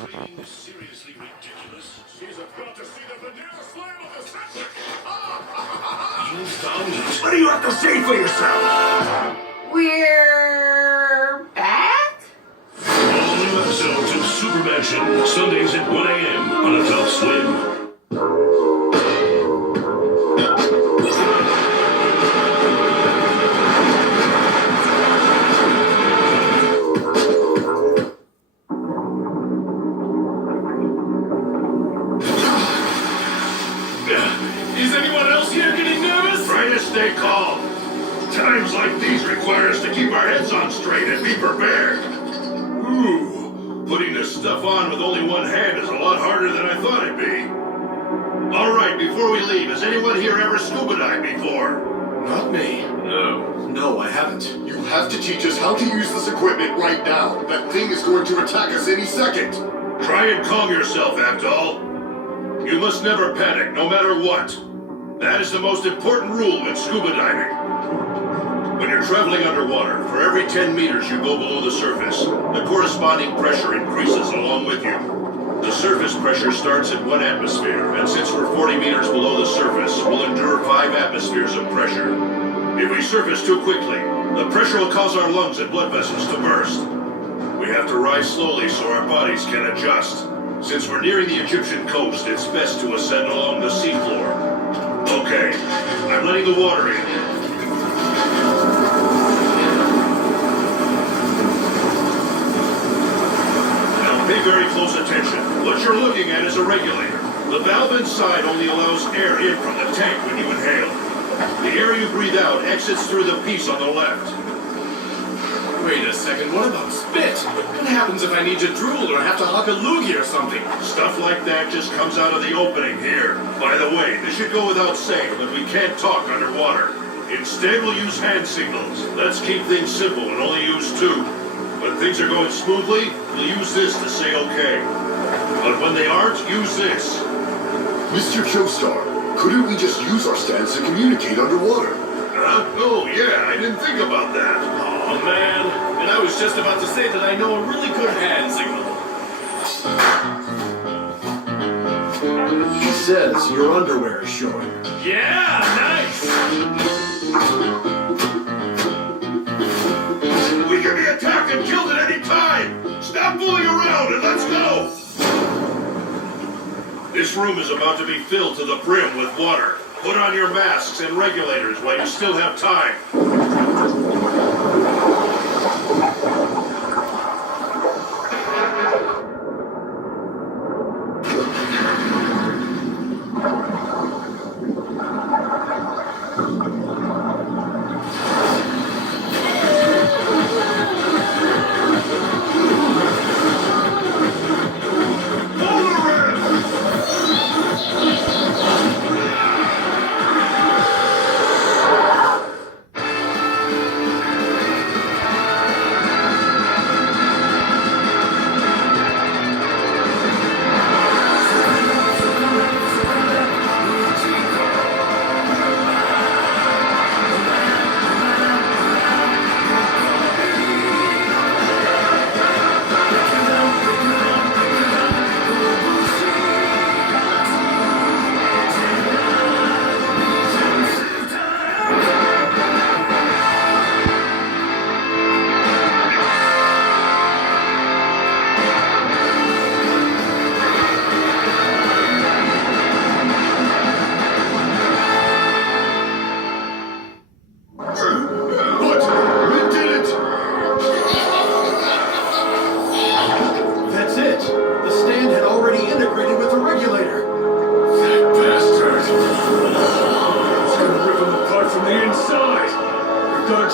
Seriously ridiculous. She's about to see the vanilla slam of the century. What do you have to say for yourself? We're back? All new episodes of Supermansion, Sundays at 1 a.m. on Adult Swim. Is anyone else here getting nervous? Try to stay calm. Times like these require us to keep our heads on straight and be prepared. Ooh, putting this stuff on with only one hand is a lot harder than I thought it'd be. All right, before we leave, has anyone here ever scuba dived before? Not me. No, I haven't. You have to teach us how to use this equipment right now. That thing is going to attack us any second. Try and calm yourself, Abdul. You must never panic, no matter what. That is the most important rule in scuba diving. When you're traveling underwater, for every 10 meters you go below the surface, the corresponding pressure increases along with you. The surface pressure starts at 1 atmosphere, and since we're 40 meters below the surface, we'll endure 5 atmospheres of pressure. If we surface too quickly, the pressure will cause our lungs and blood vessels to burst. We have to rise slowly so our bodies can adjust. Since we're nearing the Egyptian coast, it's best to ascend along the seafloor. Okay, I'm letting the water in. Now pay very close attention. What you're looking at is a regulator. The valve inside only allows air in from the tank when you inhale. The air you breathe out exits through the piece on the left. Wait a second, what about spit? What happens if I need to drool or have to hug a loogie or something? Stuff like that just comes out of the opening here. By the way, this should go without saying, but we can't talk underwater. Instead, we'll use hand signals. Let's keep things simple and only use 2. When things are going smoothly, we'll use this to say okay. But when they aren't, use this. Mr. Joestar, couldn't we just use our stance to communicate underwater? Oh, yeah, I didn't think about that. Oh man, and I was just about to say that I know a really good hand signal. He says your underwear is showing. Yeah, nice! We can be attacked and killed at any time! Stop fooling around and let's go! This room is about to be filled to the brim with water. Put on your masks and regulators while you still have time.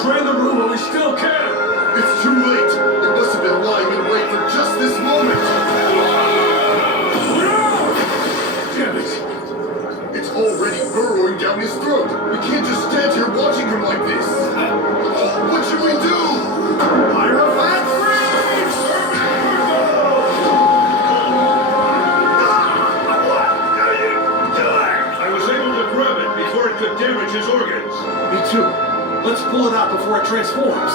Drain the room while we still can! It's too late! It must have been lying in wait for just this moment! Damn it! It's already burrowing down his throat! We can't just stand here watching him like this! What should we do? Hierophant freeze! What are you doing? I was able to grab it before it could damage his organs. Me too. Let's pull it out before it transforms.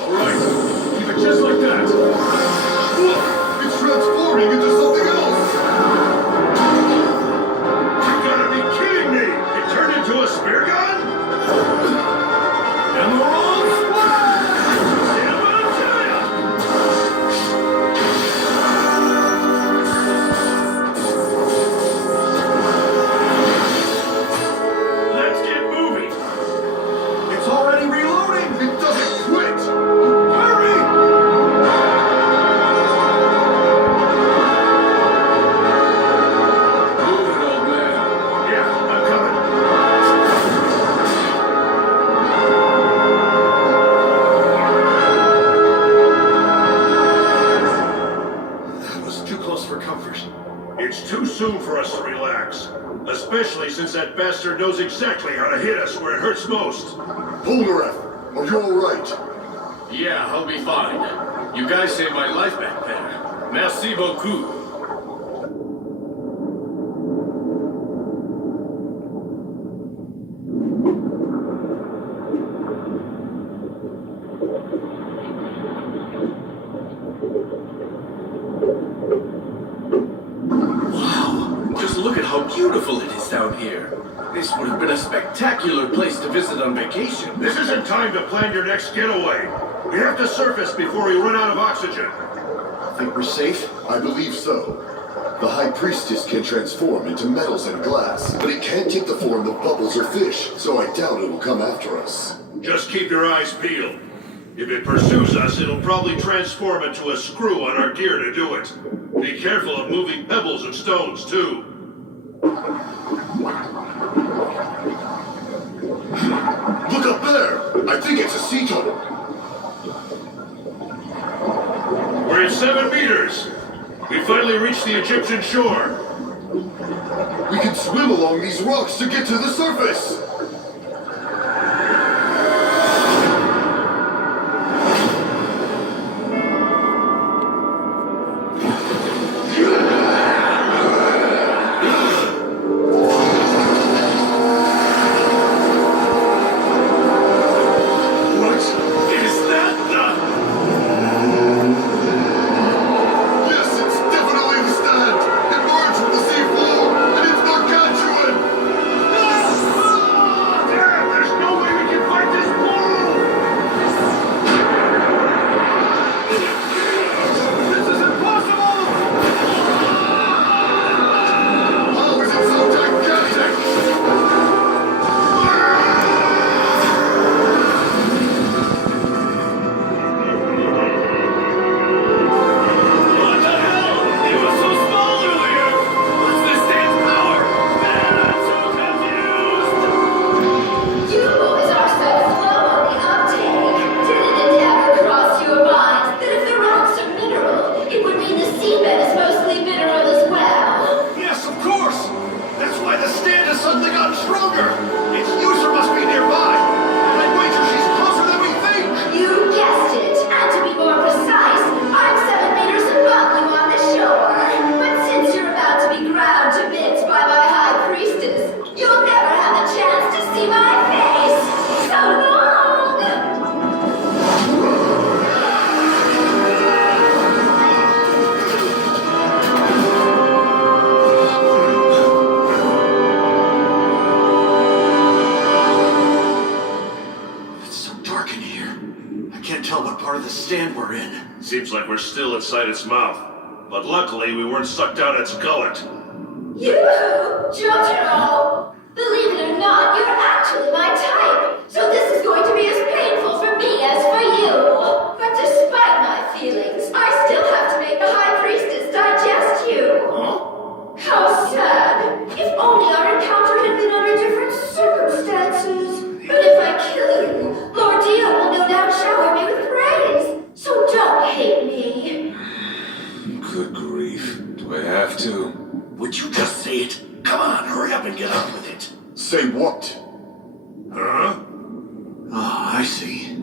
All right. Keep it just like that. Look! It's transforming into something else! You gotta be kidding me! It turned into a spear gun? Emerald Splash! Let's get moving! It's already reloading! It doesn't quit! Hurry! Move it, old man. Yeah, I'm coming. That was too close for comfort. It's too soon for us to relax. Especially since that bastard knows exactly how to hit us where it hurts most. Polnareff, are you alright? Yeah, I'll be fine. You guys saved my life back there. Merci beaucoup. Wow, just look at how beautiful it is down here. This would have been a spectacular place to visit on vacation. This isn't time to plan your next getaway. We have to surface before we run out of oxygen. Think we're safe? I believe so. The High Priestess can transform into metals and glass, but it can't take the form of bubbles or fish, so I doubt it will come after us. Just keep your eyes peeled. If it pursues us, it'll probably transform into a screw on our gear to do it. Be careful of moving pebbles and stones, too. Look up there! I think it's a sea tunnel. We're at 7 meters. We finally reached the Egyptian shore. We can swim along these rocks to get to the surface! What is that? Yes, it's definitely the stand! Emerge from the seafloor, and it's gargantuan! Damn, there's no way we can fight this bull! This is impossible! How is it so gigantic? What the hell? It was so small earlier! What's this damn power? Man, I'm so confused! You boys are so slow on the uptake. Didn't it ever cross your mind that if the rocks are mineral, it would mean the seabed is mostly mineral as well? Yes, of course! That's why the stand has suddenly gotten stronger! Its user must be nearby! And I'd wager she's closer than we think! You guessed it. And to be more precise, I'm 7 meters above you on the shore. But since you're about to be ground to bits by my high priestess, you'll never have a chance to see my face. So long! It's so dark in here. I can't tell what part of the stand we're in. Seems like we're still inside its mouth. But luckily, we weren't sucked down its gullet. You, Jojo! Believe it or not, you're actually my type. So this is going to be as painful for me as for you. But despite my feelings, I still have to make the High Priestess digest you. How sad. If only our encounter had been under different circumstances. But if I kill you, Lord Dio will no doubt shower me with praise. So don't hate me. Good grief. Do I have to? Would you just say it? Come on, hurry up and get on with it. Say what? Huh? Ah, I see.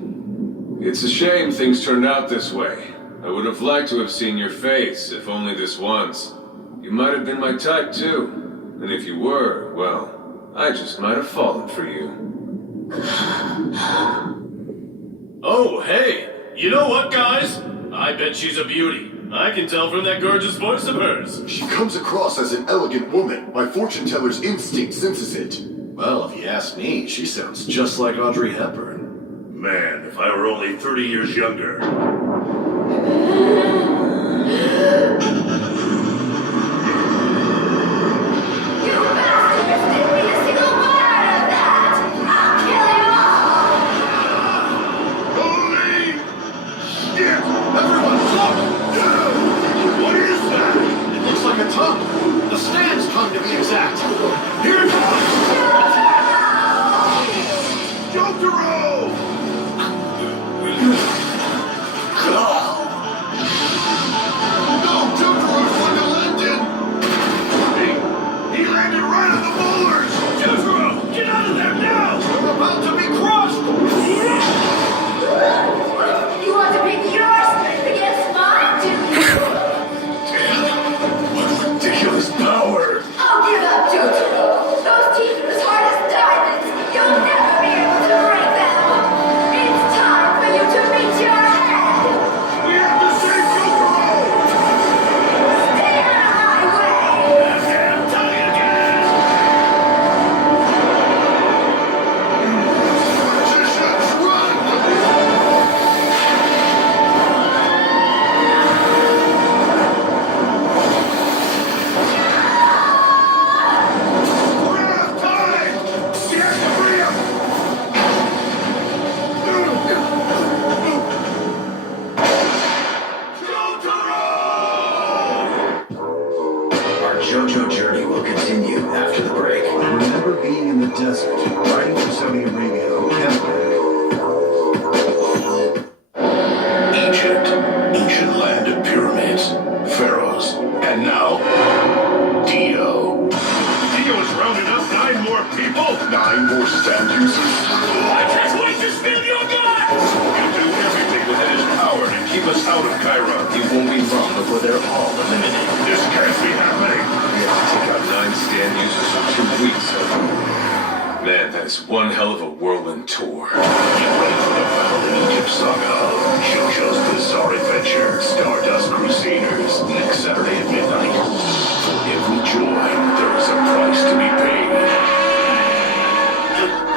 It's a shame things turned out this way. I would have liked to have seen your face, if only this once. You might have been my type, too. And if you were, well, I just might have fallen for you. Oh, hey! You know what, guys? I bet she's a beauty. I can tell from that gorgeous voice of hers. She comes across as an elegant woman. My fortune teller's instinct senses it. Well, if you ask me, she sounds just like Audrey Hepburn. Man, if I were only 30 years younger. You bastards didn't mean a single word of that! I'll kill you all! Holy shit! Everyone, look! What is that? It looks like a tongue. The stand's tongue, to be exact. Here it comes! Jotaro! No, Jotaro's going to land in! He landed right on the boulders! Jotaro, get out of there now! We're about to be crushed! You want to pit your strength against mine, do you? What ridiculous power! I'll give up, Jojo. Those teeth are as hard as diamonds. You'll never be able to break them. It's time for you to reach your head. We have to save Jotaro! Stay out of my way. Damn tongue again! Magicians, run! We're out of time! Get free him! Our Jojo journey will continue after the break. Remember being in the desert, riding through Saudi Arabia on camel. Egypt, ancient land of pyramids, pharaohs, and now, Dio. Dio has rounded up 9 more people! 9 more stand users. I can't wait to spill your guts! He'll do everything within his power to keep us out of Cairo. It won't be long before they're all eliminated. This can't be happening! We have to take out 9 stand users for 2 weeks. Man, that is one hell of a whirlwind tour. Get ready for the Battle in Egypt saga of JoJo's Bizarre Adventure, Stardust Crusaders, next Saturday at midnight. For every joy, there is a price to be paid.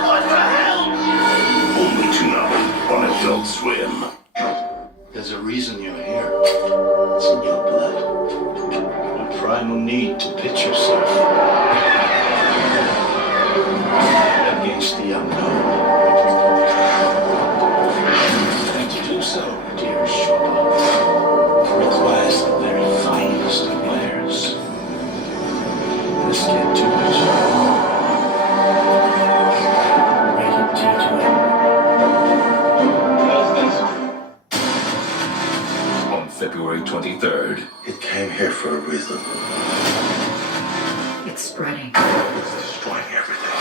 What the hell? Only tonight on Adult Swim. There's a reason you're here. It's in your blood. A primal need to pit yourself against the unknown. And to do so, dear Shoba, requires the very finest of wares. Let's get to it. Rated T12. On February 23rd, It came here for a reason. It's spreading. It's destroying everything.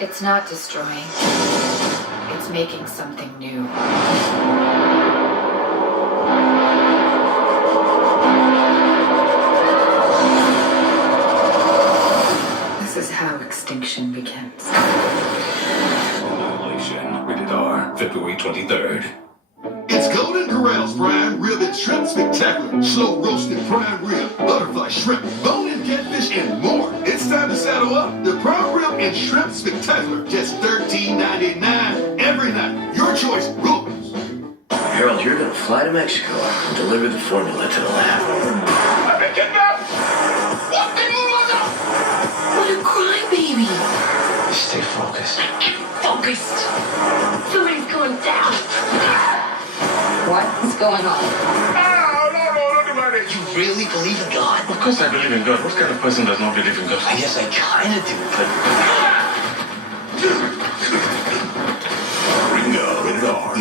It's not destroying. It's making something new. This is how extinction begins. Annihilation, rated R, February 23rd. It's Golden Corral's prime rib and shrimp spectacular. Slow roasted prime rib, butterfly shrimp, bone and catfish, and more. It's time to saddle up. The prime rib and shrimp spectacular, just $13.99 every night. Your choice rules. Harold, you're gonna fly to Mexico and deliver the formula to the lab. I've been kidnapped! What a crybaby! Stay focused. Focused! Somebody's going down! What is going on? You really believe in God? Of course I believe in God. What kind of person does not believe in God? I guess I kinda do, but... Ringo, rated R.